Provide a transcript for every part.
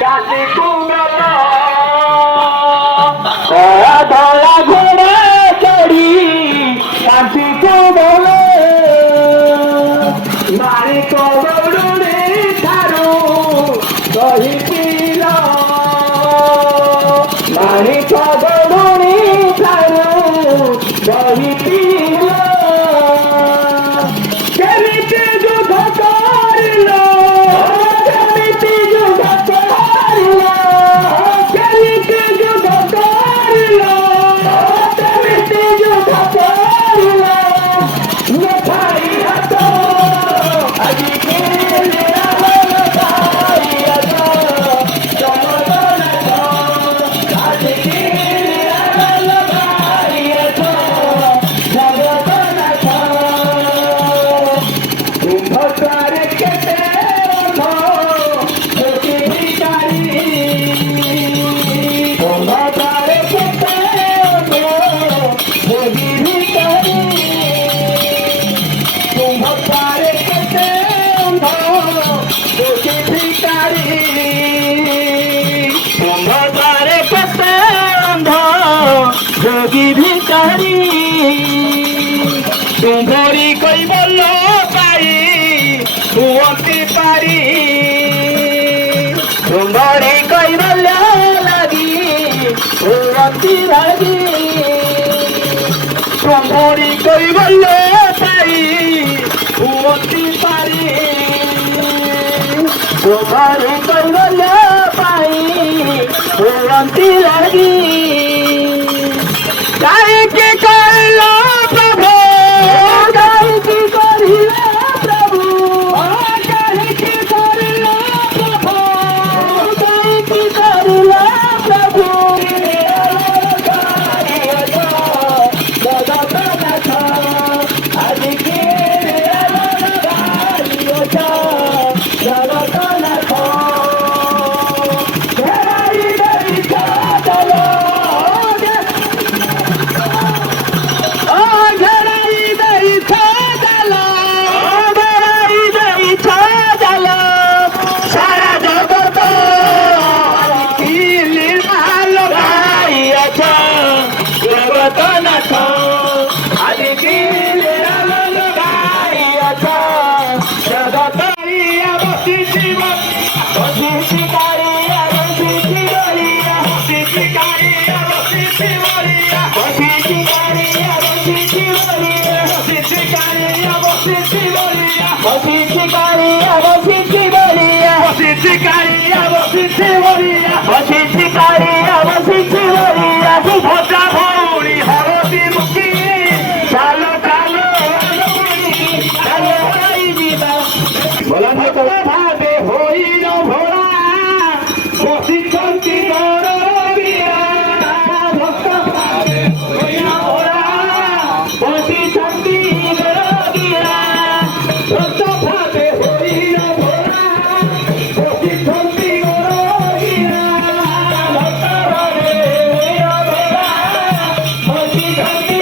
কাশি কুমল ধরা ঘোড়া চড়ি কাশি কুমল মারি কবড়ে ঠারু দহি পিল মারি কবড়ে ঠারু দহি পিল কেমিতি যুদ্ধ করিল কেমিতি যুদ্ধ করিল কেমিতি যুদ্ধ করিল কেমিতি যুদ্ধ করিল নথাই হাত আজি খেলে আমল তাই আজ জগন্নাথ আজি খেলে আমল তাই আজ জগন্নাথ কুম্ভকারে কেতে অন্ধ ভিকারি কুম্ভকারে কেতে অন্ধ ভিকারি কুম্ভকারে কেতে অন্ধ ভিকারি কুম্ভকারে কেতে অন্ধ যোগী ভিকারি কুম্ভরি কৈবল্য পাই হুয়ন্তি পারি কুম্ভরি কৈবল্য লাগি হুয়ন্তি লাগি কুম্ভরি কৈবল্য পাই হুয়ন্তি পারি কুম্ভরি কৈবল্য পাই হুয়ন্তি লাগি কাইকে কইল প্রভু কাইকে করিল প্রভু কাইকে করিল প্রভু কাইকে করিল প্রভু জগন্নাথ আজি কে জগন্নাথ ঘেরাই দেই চল সারা জগত জগন্নাথ আজি কি গাইয়াছ জগত বসিছিব বসিছিকারিয়া বসিছিবরিয়া বসিছিকারিয়া বসিছিবরিয়া বসিছিকারিয়া বসিছিবরিয়া বসিছিকারিয়া বসিছিবরিয়া বসিছিকারিয়া বসিছিবরিয়া বসিছিকারিয়া বসিছিবরিয়া বসিছিকারিয়া বসিছিবরিয়া সুভদ্রা ভৌরি হরতি মুখী চালো চালো চালো যাইবা বলা ভাবে হইল ভোলা বসিছন্তি গরবিয়া ভক্ত ভাবে হইল ভোলা বসিছন্তি গরবিয়া ভক্ত ভাবে হইল ভোলা বসিছন্তি গরবিয়া ভক্ত ভাবে হইল ভোলা বসিছন্তি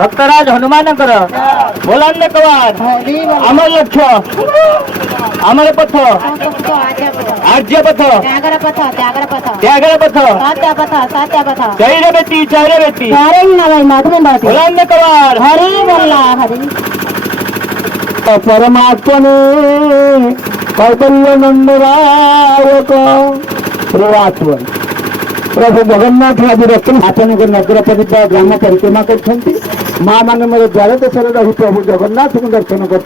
भक्तराज हनुमान बोलांदे कवार अमर लक्ष्य अमर पथ आज्य पथ त्यागर पथ चैर बेटी बोलांदे कवार हरि बोला हरि परमात्मने कैबल्य नंदरायक श्रीवासवन प्रभु जगन्नाथ आज रत्न आपणक नगर परिता ग्राम परिक्रमा कर माँ मान मोर द्वार देश रही प्रभु जगन्नाथ को दर्शन कर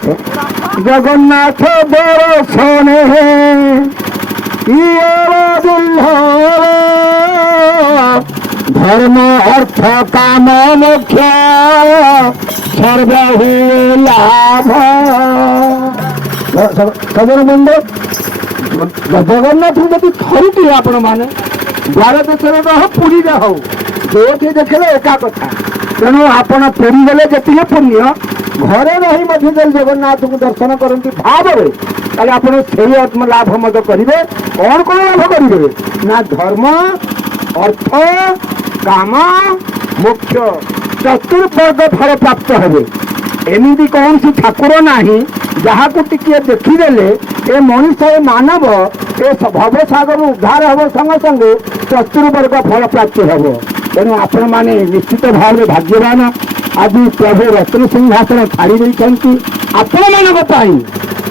जगन्नाथ दर्शन धर्म अर्थ काम मोक्ष सर्व लाभ सजन बंद जगन्नाथ जब थरुटी आपण मैंने द्वार देश रह पुरी हो जो देखले एका कथा तेणु आपण पुरी गले जी पुण्य घरे रही जगन्नाथ को दर्शन करती भाव आप आत्म लाभ मत करेंगे कौन कौन लाभ करेंगे ना धर्म अर्थ काम मोक्ष चतुर्वर्ग फल प्राप्त हे एमती कौन सी ठाकुर ना जहाँ को टिके देखीदेले ए मनुष्य ए मानव ए भवसागर उद्धार हम संगे संगे चतुर्वर्ग फल प्राप्ति हम। तेणु आपण मैंने निश्चित भाव में भाग्यवान। आज प्रभु रत्न सिंहासन छाड़ी देते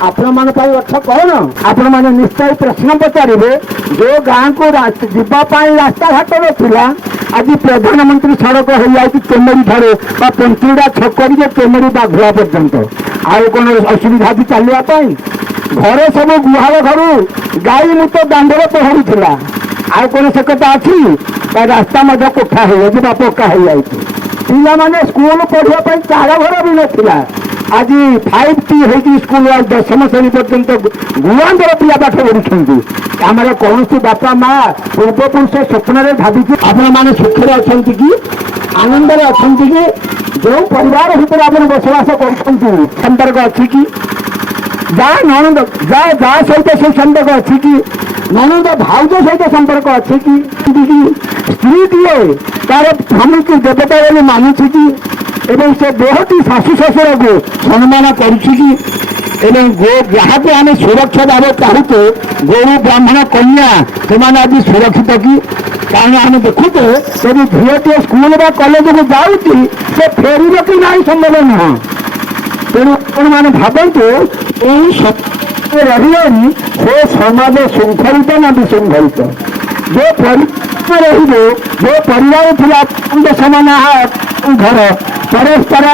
आपण मान अर्थ कौन आपण मैंने निश्चय प्रश्न पचारे जो गाँव को जीवाई रास्ता घाट नाला आज प्रधानमंत्री सड़क हो जाए केमरी ठार पंचुड़ा छकरी केमरी बाघुआ पर्यंत आउ कौन असुविधा भी चलवाई घरे सब गुहाल घर गाई मुत दांडर पहरुला आउ कौन से कथा अच्छी रास्ता मध्य कोठा हो पक्का हो जाए पिला माने स्कूल पढ़ाई चार घर भी नाला आज 5T हो स्कूल 10वीं श्रेणी पर्यंत गुआंतर पिला पाठ पढ़ुं आमर कौन बापा माँ पूर्वपुरुष स्वप्न भावी आपण मैंने सुखरे अच्छा कि आनंद अच्छा कि जो परिवार भितर आप बसवास कर संपर्क अच्छी कि जा ननद जा सहित से संपर्क अच्छी कि ननद भाउज सहित संपर्क अच्छी कि स्त्री दिए तार स्वामी की देवता बोली मानुची कि एवं से देहती शाशु शशुर को सम्मान करुच्ची गो जहाँ को आम सुरक्षा देव चाहूचे गोरु ब्राह्मण कन्या से आज सुरक्षित कि कारण आम देखुचे यदि झीटे स्कूल कॉलेज में जाऊँगी से फेर कि ना संभव नुह। तेणु आपण मैंने भावतु रही से समाज श्रृंखलित ना विशृंखलित जो परिवार जो परिवार थी समान घर परस्पर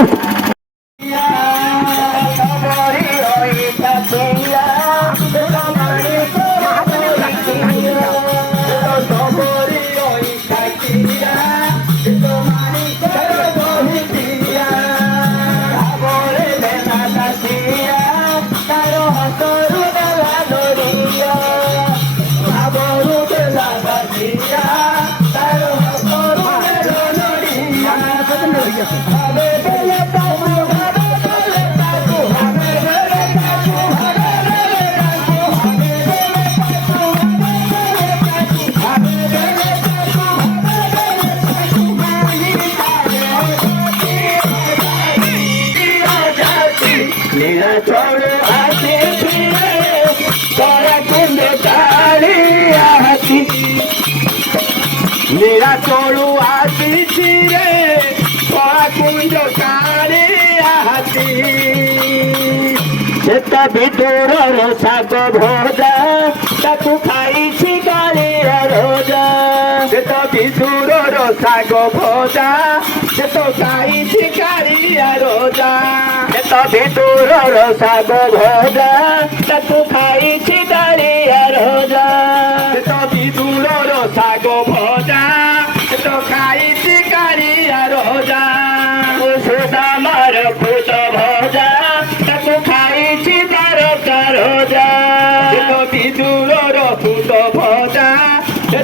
मेरा चोड़ू आती रे कुंज काली आती सेता विदुर साग भोजा ताकू खाई काली रोजा सेता विदुर साग भोजा से तो खाई काली रोजा सेता विदुर साग भोजा ताकू खाई काली रोजा सेता विदुर साग भोजा तो खाई कालिया रोजा सुदामार पुत भोजा ताकू खाई तार रोजा तो विदुर पुत भोजा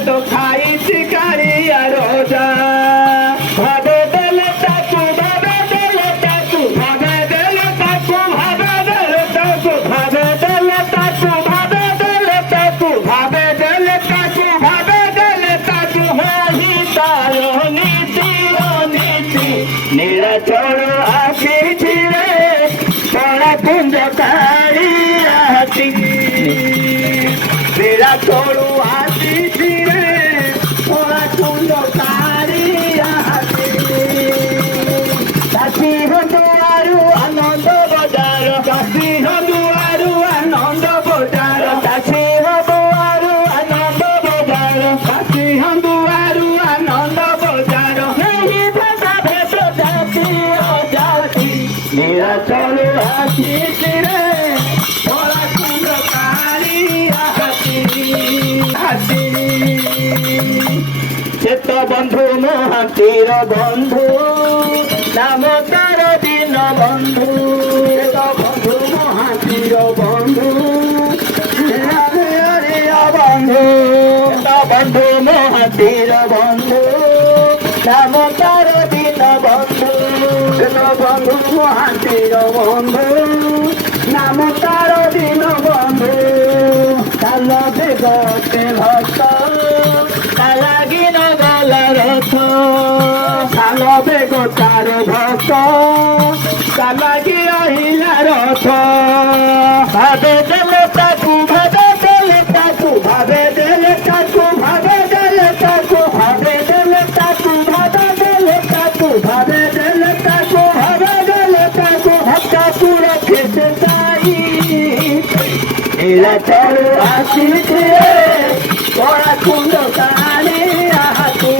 तो खाई कालिया रोजा भावे देल ताकू भावे देल ताकू भावे देल ताकू भावे देल ताकू भावे देल ताकू भावे देल ताकू भावे देल ताकू भावे देल ताकू होई तारो नीति नीरा चोड़ो आखी रे तोड़ा कुंज काली आती नीरा चोड़ो आखी रे तोड़ा कुंज काली आती काशी हो दुआरू आनंद बजार काशी हो दुआरू आनंद बजार काशी हो दुआरू आनंद बजार काशी हो दुआरू आनंद बजार नहीं भेदा भेद जाती ओ जाती मेरा चलो आखी रे थोड़ा कुंज काली आती चेत बंधु महातीर बंधु नाम तार दिन बंधु चेत बंधु महातीर बंधु बंधु बंधु महातीर बंधु नाम तार दिन बंधु चेत बंधु महातीर बंधु नाम तार दिन बंधु काल बेगते भक्त कालागिन गला रथ काल बेग तार भक्त कालागी আহিला ରଥ ଭାବେ ଦେଲେ ତାକୁ ଭାବେ ଦେଲେ ତାକୁ ଭାବେ ଦେଲେ ତାକୁ ଭାବେ ଦେଲେ ତାକୁ ଭାବେ ଦେଲେ ତାକୁ ଭାବେ ଦେଲେ ତାକୁ ଭାବେ ଦେଲେ ତାକୁ ଭାବେ ଦେଲେ ତାକୁ ଭକ୍ତକୁ ରଖେ ସେ ସାଇ ଚଳୁ ଆସିଥିଲେ କଳା କୁଣ୍ଡ କାଳି ଆହାତି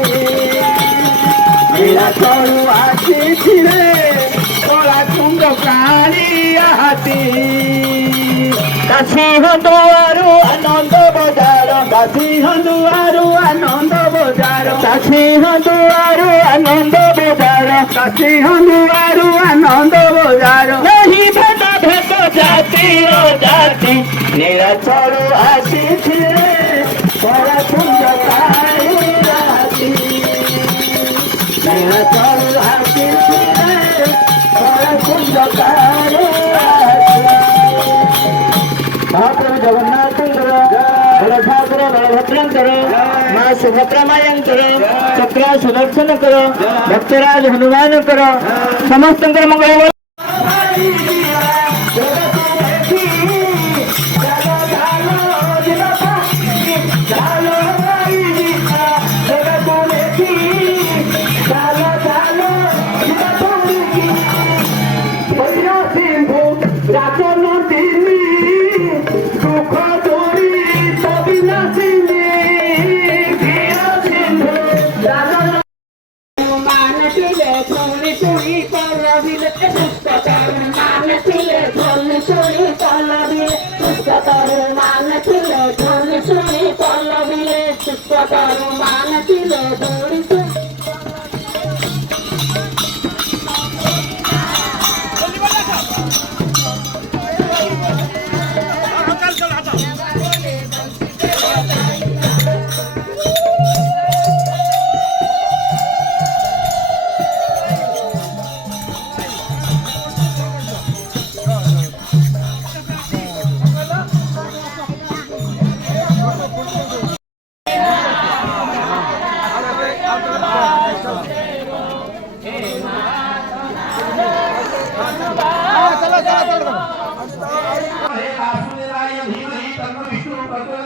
ଚଳୁ ଆସିଥିଲେ କଳା କୁଣ୍ଡ କାଳି ଆହାତି କାଶୀ ହନ୍ଦୁଆରୁ ଆନନ୍ଦ ବଜାର କାଶୀ ହନ୍ଦୁଆରୁ ଆନନ୍ଦ ବଜାର କାଶୀ ହନ୍ଦୁଆରୁ ଆନନ୍ଦ ବଜାର କାଶୀ ହନ୍ଦୁଆରୁ ଆନନ୍ଦ ବଜାର ନାହିଁ ଭେଦ ଭେଦ ଜାତି ଓ ଜାତି ନିରାଚଳୁ ଆସିଥିଲେ କଳା କୁଣ୍ଡ କାଳି ଆହାତି ନିରାଚଳୁ ଆସିଥିଲେ କଳା କୁଣ୍ଡ କାଳି ମହାପ୍ରଭୁ ଜଗନ୍ନାଥଙ୍କର ବଳଭଦ୍ର ବଳଭଦ୍ରଙ୍କର ମା ସୁଭଦ୍ରା ମାୟାଙ୍କର ଚକ୍ର ସୁଦର୍ଶନଙ୍କର ଭକ୍ତରାଜ ହନୁମାନଙ୍କର ସମସ୍ତଙ୍କର ମଙ୍ଗଳ वासुदेवाय धीमहि तन्नो विष्णुः प्रचोदयात्।